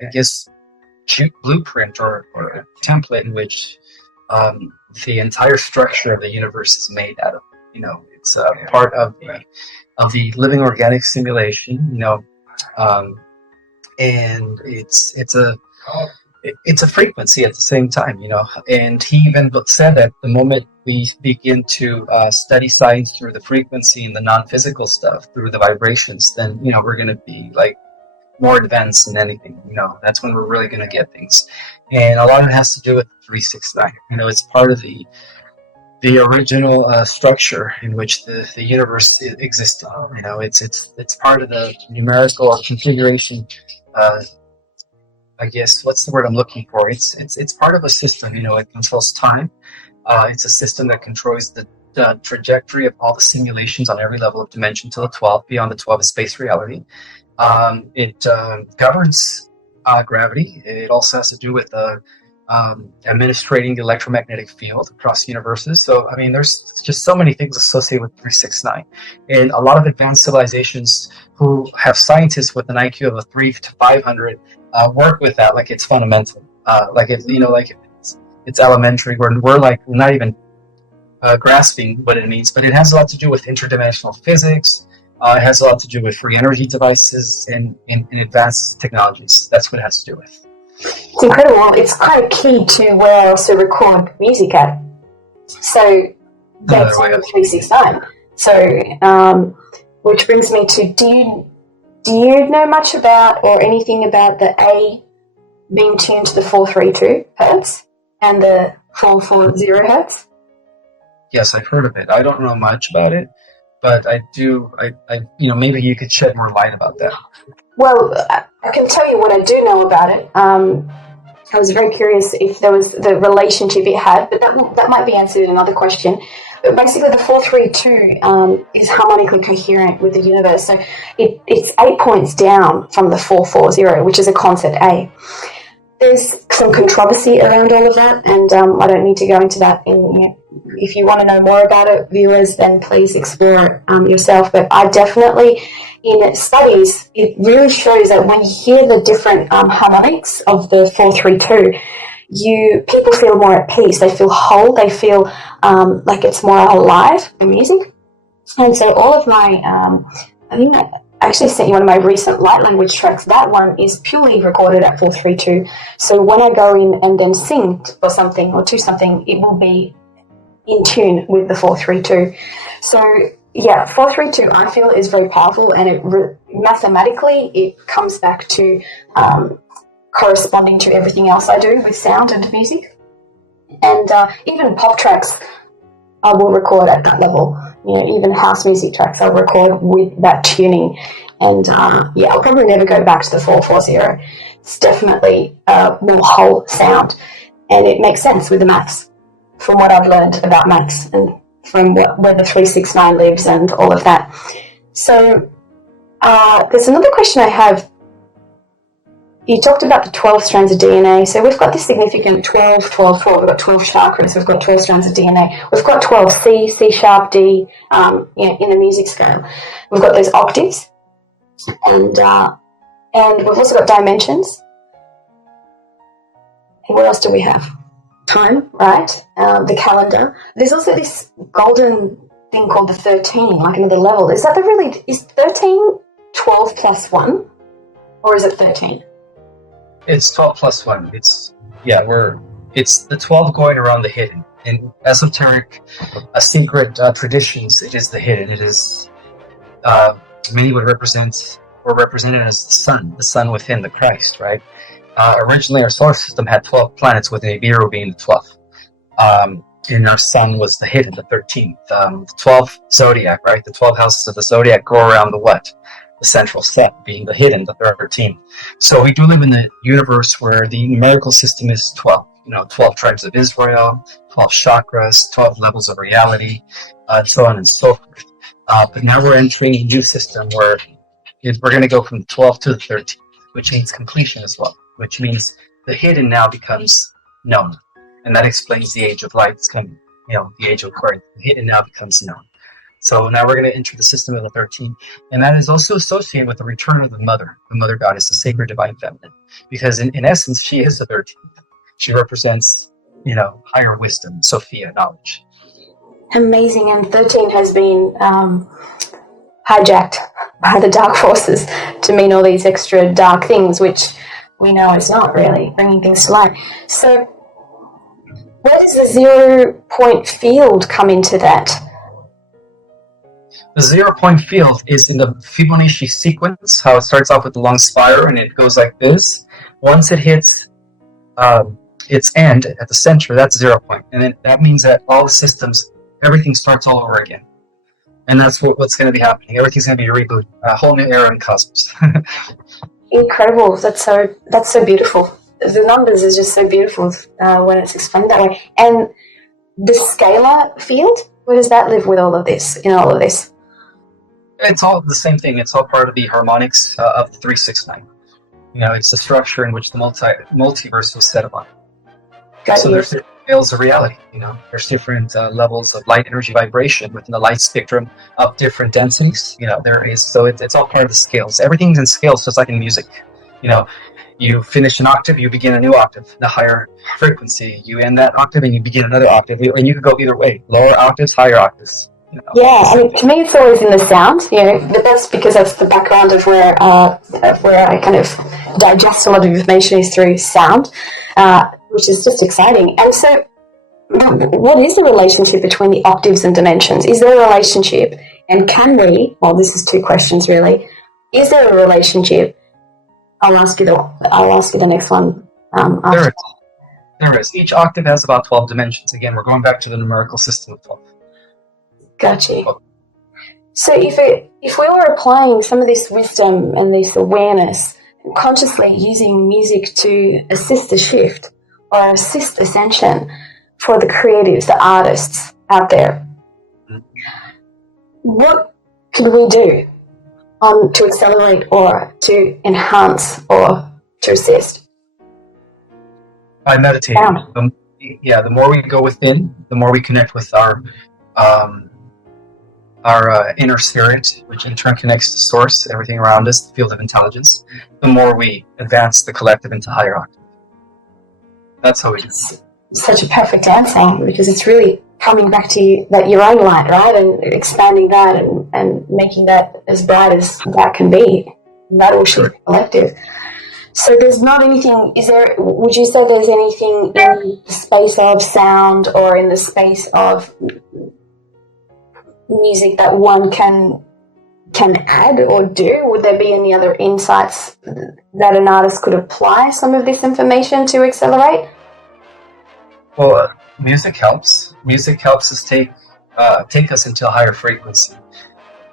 I guess, blueprint or a template in which the entire structure of the universe is made out of. It's part of the living organic simulation. And it's a frequency at the same time. And he even said that the moment we begin to study science through the frequency and the non-physical stuff, through the vibrations, then we're going to be like more advanced than anything. That's when we're really going to get things. And a lot of it has to do with 369. It's part of the original structure in which the universe existed. It's part of the numerical configuration. I guess, what's the word I'm looking for? It's part of a system. It controls time. It's a system that controls the trajectory of all the simulations on every level of dimension till the 12. Beyond the 12 is space reality. It governs gravity. It also has to do with administrating the electromagnetic field across universes. So, there's just so many things associated with 369. And a lot of advanced civilizations who have scientists with an IQ of a 3 to 500 work with that like it's fundamental. It's elementary. We're not even grasping what it means, but it has a lot to do with interdimensional physics. It has a lot to do with free energy devices and advanced technologies. That's what it has to do with. It's incredible. It's kind of key to where I also record music at. So that's in 369. So, which brings me to, do you know much about or anything about the A being tuned to the 432 hertz and the 440 hertz? Yes, I've heard of it. I don't know much about it, but I do. Maybe you could shed more light about that. Well, I can tell you what I do know about it. I was very curious if there was the relationship it had, but that might be answered in another question. But basically, the 432 is harmonically coherent with the universe. So it's 8 points down from the 440, which is a concert A. There's some controversy around all of that, and I don't need to go into that. If you want to know more about it, viewers, then please explore it yourself. But I definitely, in studies, it really shows that when you hear the different harmonics of the 432, people feel more at peace. They feel whole. They feel like it's more alive, the music. And so all of my, I think I actually sent you one of my recent light language tracks. That one is purely recorded at 432. So when I go in and then sing or something or to something, it will be in tune with the 432. So yeah, 432 I feel is very powerful, and mathematically it comes back to corresponding to everything else I do with sound and music. And even pop tracks I will record at that level. Even house music tracks I'll record with that tuning. And I'll probably never go back to the 440. It's definitely a more whole sound, and it makes sense with the maths from what I've learned about maths and from where the 369 lives and all of that. So there's another question I have. You talked about the 12 strands of DNA. So we've got this significant 12, 12, 12. We've got 12 chakras. We've got 12 strands of DNA. We've got 12 C sharp, D, in the music scale. We've got those octaves. And we've also got dimensions. And what else do we have? Time, right? The calendar. There's also this golden thing called the 13, like another level. Is 13 12 plus 1? Or is it 13? It's 12 plus 1. It's the 12 going around the hidden. In esoteric, secret traditions, it is the hidden. It is, many would represent or represented as the sun within the Christ, right? Originally, our solar system had 12 planets, with Nibiru being the 12th. And our sun was the hidden, the 13th. The 12th zodiac, right? The 12 houses of the zodiac go around the what? The central set, being the hidden, the 13th. So we do live in the universe where the numerical system is 12. 12 tribes of Israel, 12 chakras, 12 levels of reality, so on and so forth. But now we're entering a new system where we're going to go from the 12 to the 13th, which means completion as well, which means the hidden now becomes known. And that explains the age of light. It's coming, the age of Aquarius. The hidden now becomes known. So now we're going to enter the system of the 13th. And that is also associated with the return of the mother goddess, the sacred divine feminine. because in essence, she is the 13th. She represents, higher wisdom, Sophia, knowledge. Amazing. And 13 has been hijacked by the dark forces to mean all these extra dark things, which we know is not really bringing things to light. So where does the 0 point field come into that? The 0 point field is in the Fibonacci sequence, how it starts off with the long spiral and it goes like this. Once it hits its end at the center, that's 0 point. And then that means that all the systems, everything starts all over again. And that's what's going to be happening. Everything's going to be rebooted. A whole new era in cosmos. Incredible. That's so beautiful. The numbers are just so beautiful when it's explained that way. And the scalar field, where does that live with all of this, in all of this? It's all the same thing. It's all part of the harmonics of the 369. It's the structure in which the multiverse was set upon. So there's different scales of reality. There's different levels of light energy vibration within the light spectrum of different densities. There is, so it's all part of the scales. Everything's in scales, just like in music. You finish an octave, you begin a new octave, the higher frequency. You end that octave and you begin another octave, and you could go either way: lower octaves, higher octaves. Yeah, I mean, to me, it's always in the sound. But that's because that's the background of where I kind of digest a lot of information is through sound, which is just exciting. And so, what is the relationship between the octaves and dimensions? Is there a relationship? And can we? Well, this is two questions really. Is there a relationship? I'll ask you the next one. After. There is. Each octave has about 12 dimensions. Again, we're going back to the numerical system of 12. Gotcha. So if we were applying some of this wisdom and this awareness, consciously using music to assist the shift or assist ascension for the creatives, the artists out there, what could we do to accelerate or to enhance or to assist? By meditating. The more we go within, the more we connect with our inner spirit, which in turn connects to source, everything around us, the field of intelligence, the more we advance the collective into higher octave. That's how we do it. Such a perfect answer, because it's really coming back to that your own light, right? And expanding that and making that as bright as that can be. And that will should be collective. So there's not anything, would you say there's anything in the space of sound or in the space of music that one can add or do? Would there be any other insights that an artist could apply some of this information to accelerate? Well, music helps. Music helps us take us into a higher frequency.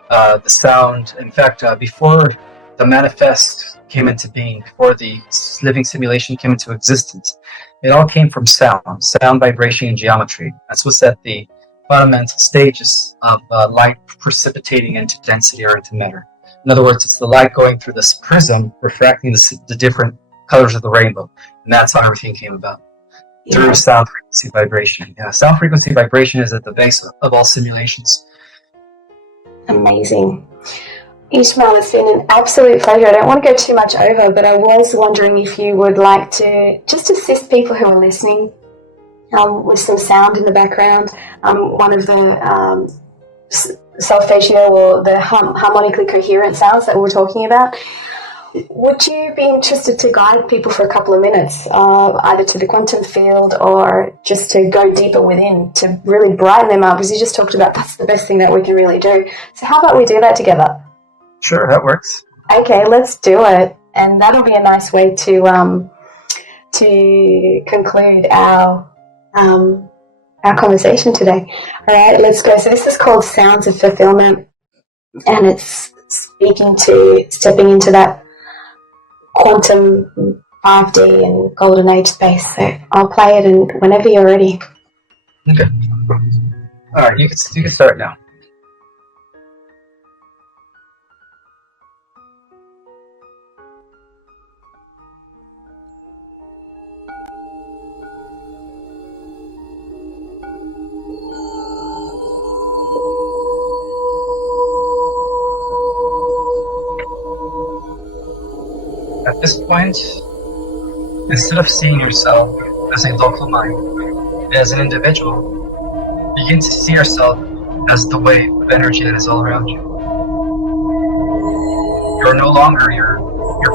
The sound, in fact, before the manifest came into being, before the living simulation came into existence, it all came from sound, vibration, and geometry. That's what set the fundamental stages of light precipitating into density or into matter. In other words, it's the light going through this prism, refracting the different colors of the rainbow. And that's how everything came about. Through sound frequency vibration. Yeah, sound frequency vibration is at the base of all simulations. Amazing. Ismael, it's been an absolute pleasure. I don't want to go too much over, but I was wondering if you would like to just assist people who are listening with some sound in the background. One of the solfeggio or the harmonically coherent sounds that we were talking about. Would you be interested to guide people for a couple of minutes, either to the quantum field or just to go deeper within to really brighten them up? As you just talked about, that's the best thing that we can really do. So how about we do that together? Sure, that works. Okay, let's do it. And that'll be a nice way to conclude our conversation today. All right, let's go. So this is called Sounds of Fulfillment, and it's stepping into that quantum 5D and golden age space. So I'll play it, and whenever you're ready. Okay. All right, you can start now. At this point, Instead of seeing yourself as a local mind, as an individual, begin to see yourself as the wave of energy that is all around you. You are no longer your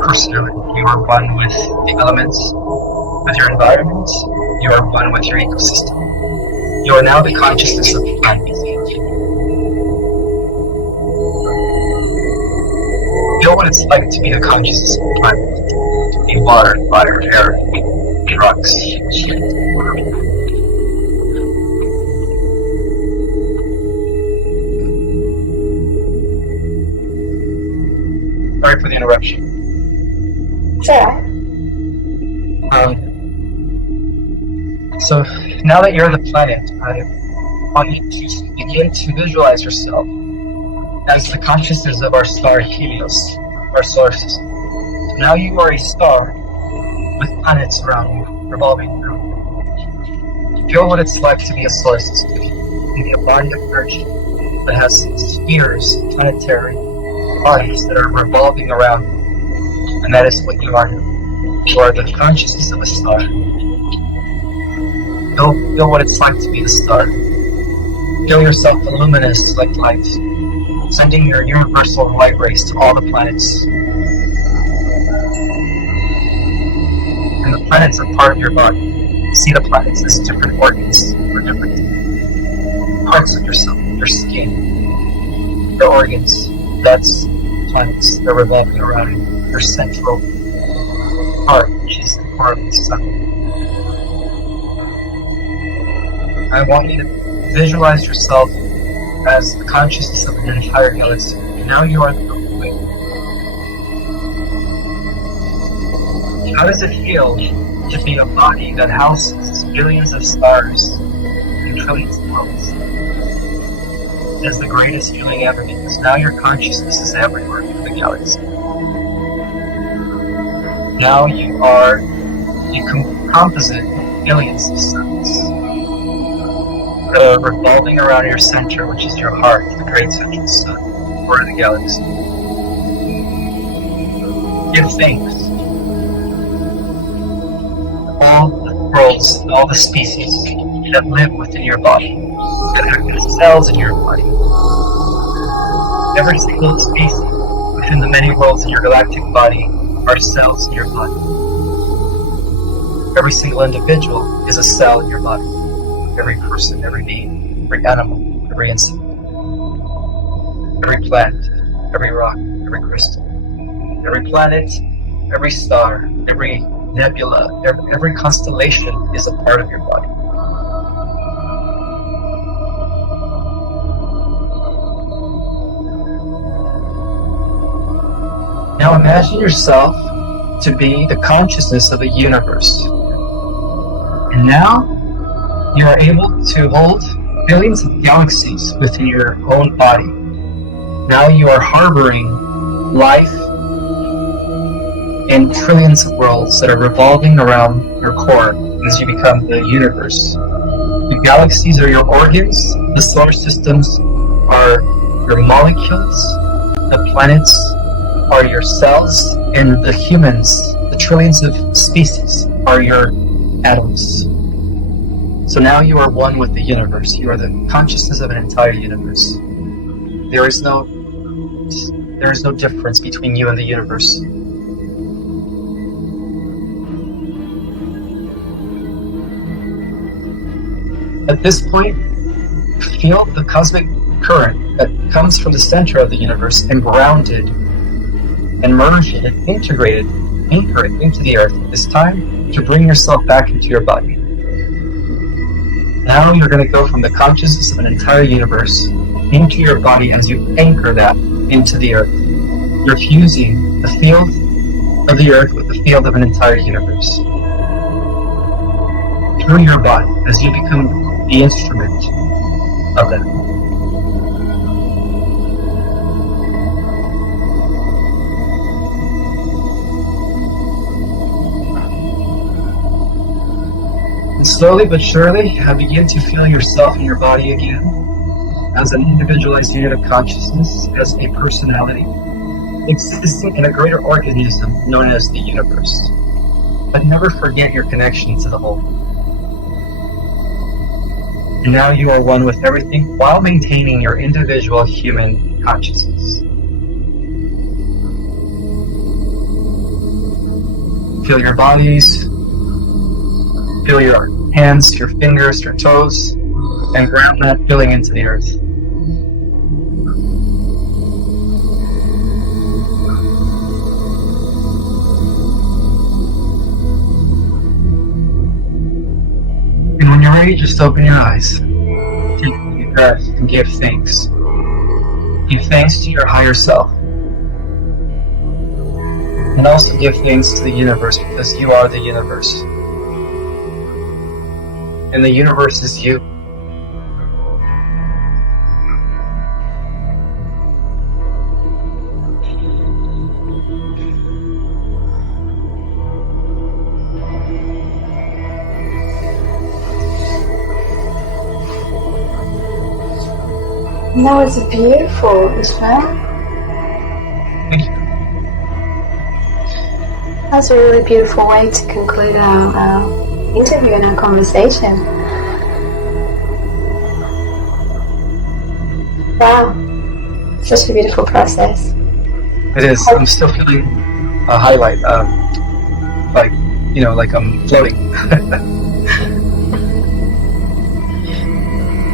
personality. You are one with the elements, with your environment. You are one with your ecosystem. You are now the consciousness of the planet. Feel what it's like to be the consciousness of the planet. To be water, fire, air, rocks, Sorry for the interruption. Sure. So now that you're the planet, I want you to begin to visualize yourself as the consciousness of our star Helios, our solar system. So now you are a star with planets around you, revolving around you. Feel what it's like to be a solar system, to be a body of energy that has spheres, planetary bodies that are revolving around you. And that is what you are. You are the consciousness of a star. Feel what it's like to be the star. Feel yourself luminous like light, sending your universal light rays to all the planets. And the planets are part of your body. See the planets as different organs or different parts of yourself, your skin, your organs. That's planets. They're revolving around your central part, which is the core of the sun. I want you to visualize yourself as the consciousness of an entire galaxy. And now you are the Milky Way. How does it feel to be a body that houses billions of stars and trillions of worlds? It is the greatest feeling ever because now your consciousness is everywhere in the galaxy. Now you are a composite of billions of suns. Revolving around your center, which is your heart, the great central sun, or the galaxy. Give thanks. All the worlds, all the species that live within your body, that act as cells in your body. Every single species within the many worlds in your galactic body are cells in your body. Every single individual is a cell in your body. Every person, every being, every animal, every insect, every plant, every rock, every crystal, every planet, every star, every nebula, every constellation is a part of your body. Now imagine yourself to be the consciousness of a universe. And now you are able to hold billions of galaxies within your own body. Now you are harboring life in trillions of worlds that are revolving around your core as you become the universe. The galaxies are your organs, the solar systems are your molecules, the planets are your cells, and the humans, the trillions of species, are your atoms. So now you are one with the universe. You are the consciousness of an entire universe. There is no difference between you and the universe. At this point, feel the cosmic current that comes from the center of the universe and grounded and merge it and integrate it, anchor it into the earth. It's time to bring yourself back into your body. Now you're going to go from the consciousness of an entire universe into your body as you anchor that into the earth. You're fusing the field of the earth with the field of an entire universe. Through your body as you become the instrument of that. And slowly but surely, begin to feel yourself in your body again as an individualized unit of consciousness, as a personality, existing in a greater organism known as the universe. but never forget your connection to the whole. And now you are one with everything while maintaining your individual human consciousness. Feel your bodies, feel your hands, your fingers, your toes, and ground that feeling into the earth. And when you're ready, just open your eyes. Take a deep breath and give thanks. Give thanks to your higher self. And also give thanks to the universe, because you are the universe. And the universe is you. That was beautiful, Ismael. Thank you. That's a really beautiful way to conclude our interview and our conversation. Wow, such a beautiful process. It is. I'm still feeling a highlight, like I'm floating.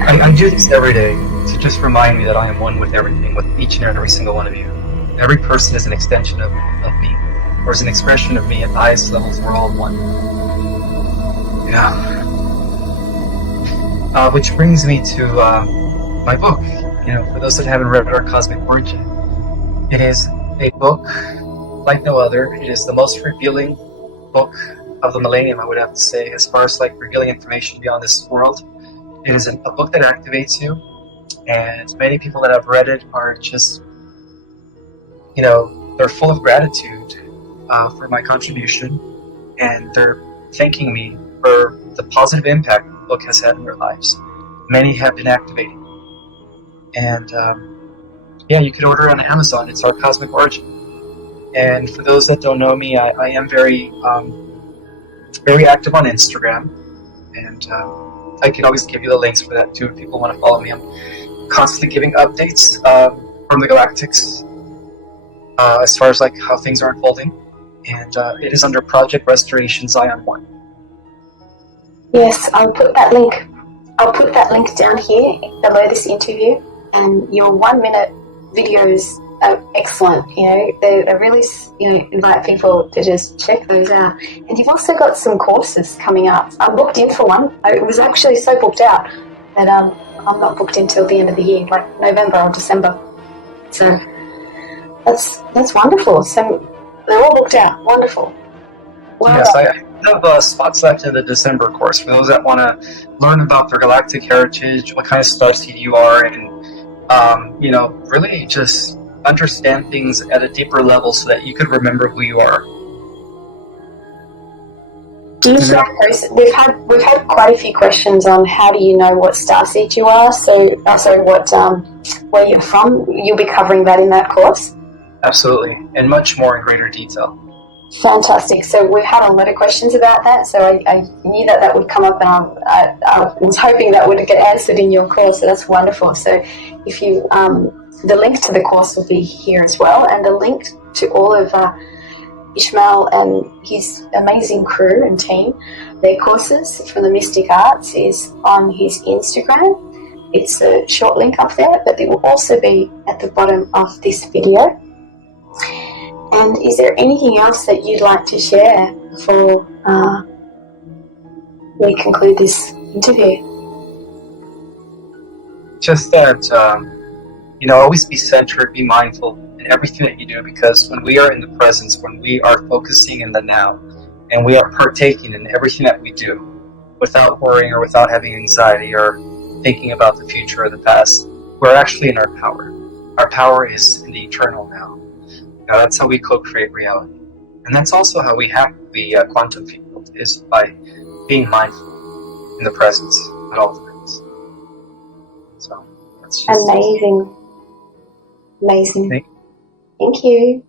I do this every day to just remind me that I am one with everything, with each and every single one of you. Every person is an extension of me, or is an expression of me at the highest levels. We're all one. Yeah. Which brings me to my book. For those that haven't read Our Cosmic Origin, it is a book like no other. It is the most revealing book of the millennium, I would have to say, as far as revealing information beyond this world. It is a book that activates you, and many people that have read it are just, they're full of gratitude for my contribution, and they're thanking me for the positive impact the book has had in their lives. Many have been activating. And you could order it on Amazon. It's Our Cosmic Origin. And for those that don't know me, I am very active on Instagram, and I can always give you the links for that too if people want to follow me. I'm constantly giving updates from the Galactics as far as how things are unfolding, and it is under Project Restoration Zion 1. Yes, I'll put that link down here below this interview. And your 1-minute videos are excellent. They really invite people to just check those out. And you've also got some courses coming up. I'm booked in for one. I was actually so booked out that I'm not booked until the end of the year, like November or December. So that's wonderful. So they're all booked out. Wonderful. Wow. Yes, I have spots left in the December course for those that want to learn about their galactic heritage, what kind of starseed you are, and really just understand things at a deeper level so that you could remember who you are. Do you we've had quite a few questions on how do you know what starseed you are? So where you're from. You'll be covering that in that course. Absolutely, and much more in greater detail. Fantastic. So we've had a lot of questions about that. So I knew that would come up, and I was hoping that would get answered in your course. So that's wonderful. So if you, the link to the course will be here as well, and a link to all of Ismael and his amazing crew and team. Their courses from the Mystic Arts is on his Instagram. It's a short link up there, but it will also be at the bottom of this video. And is there anything else that you'd like to share before we conclude this interview? Just that, always be centered, be mindful in everything that you do, because when we are in the presence, when we are focusing in the now, and we are partaking in everything that we do, without worrying or without having anxiety or thinking about the future or the past, we're actually in our power. Our power is in the eternal now. That's how we co-create reality. And that's also how we hack the quantum field, is by being mindful in the presence at all times. So, that's just amazing. Thank you.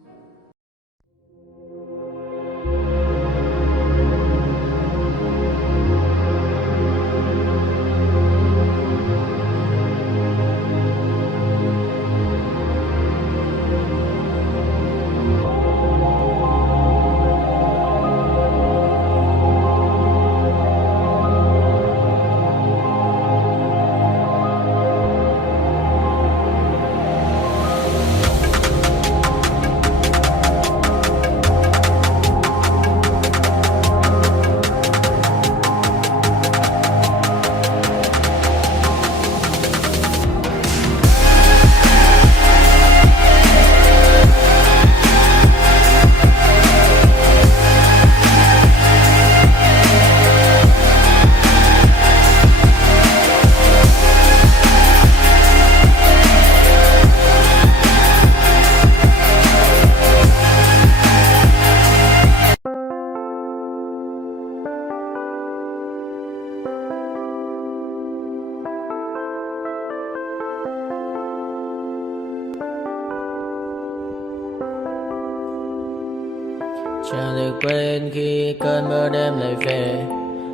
Chẳng thể quên khi cơn mưa đêm lại về.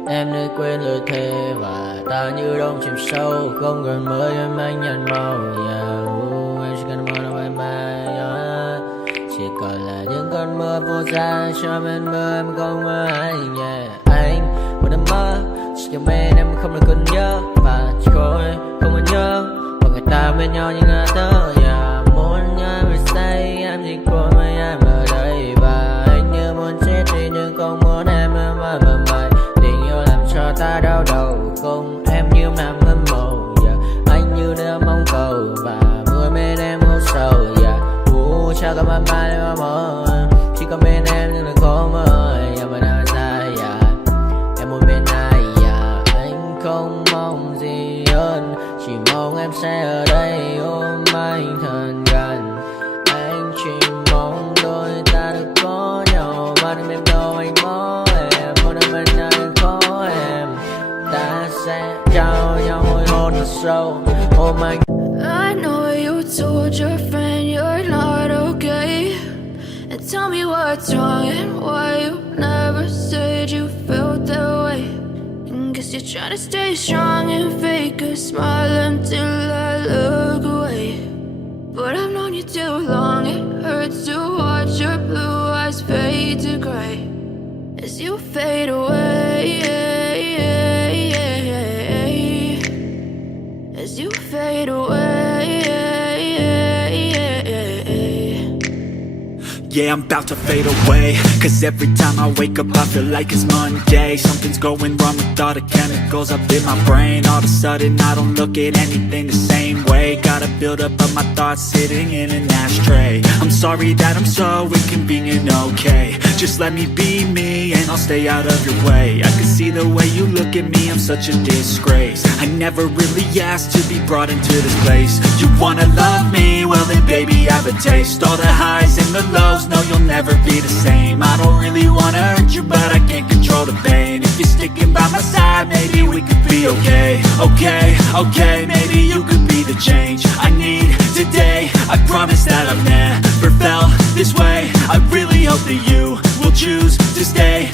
Em đã quên lời thề và ta như đông chìm sâu. Không còn mơ em anh nhận màu. Em chỉ cần mơ đâu em ai. Chỉ còn là những con mưa vô giá. Cho bên mơ em không mơ anh. Anh một đêm mơ chỉ cần bên em không được cần nhớ. Và chỉ thôi không còn nhớ. Và người ta bên nhau như ngã thơ. Muốn nhớ về say em chỉ có mấy em ở đây. Và anh như muốn chết đi nhưng không muốn em mơ mày. Tình yêu làm cho ta đau đầu. Không em như nằm ngâm màu. Anh như đêm mong cầu. Và vui bên em ngủ sầu. Chắc có mà mai em mơ. Chỉ có bên em nhưng đừng có mơ. Em vẫn đang dài. Em muốn bên ai. Anh không mong gì hơn. Chỉ mong em sẽ ở đây ôm anh thật gần. Anh chỉ mong đôi ta được có nhau. Mà đừng em đâu anh có em. Một đêm bên anh có em. Ta sẽ trao nhau môi hôn thật sâu. Ôm anh. I know you told your friend you're not okay. And tell me what's wrong and why you never said you felt that way. And guess you're trying to stay strong and fake a smile until I look away. But I've known you too long, it hurts to watch your blue eyes fade to gray as you fade away. As you fade away. Yeah, I'm about to fade away. Cause every time I wake up I feel like it's Monday. Something's going wrong with all the chemicals up in my brain. All of a sudden I don't look at anything the same way. Gotta build up of my thoughts sitting in an ashtray. I'm sorry that I'm so inconvenient, okay. Just let me be me and I'll stay out of your way. I can see the way you look at me, I'm such a disgrace. I never really asked to be brought into this place. You wanna love me? Well then baby I have a taste. All the highs and the lows, no you'll never be the same. I don't really wanna hurt you but I can't control the pain. If you're sticking by my side maybe we could be okay. Okay, maybe you could be the change I need today. I promise that I've never felt this way. I really hope that you will choose to stay.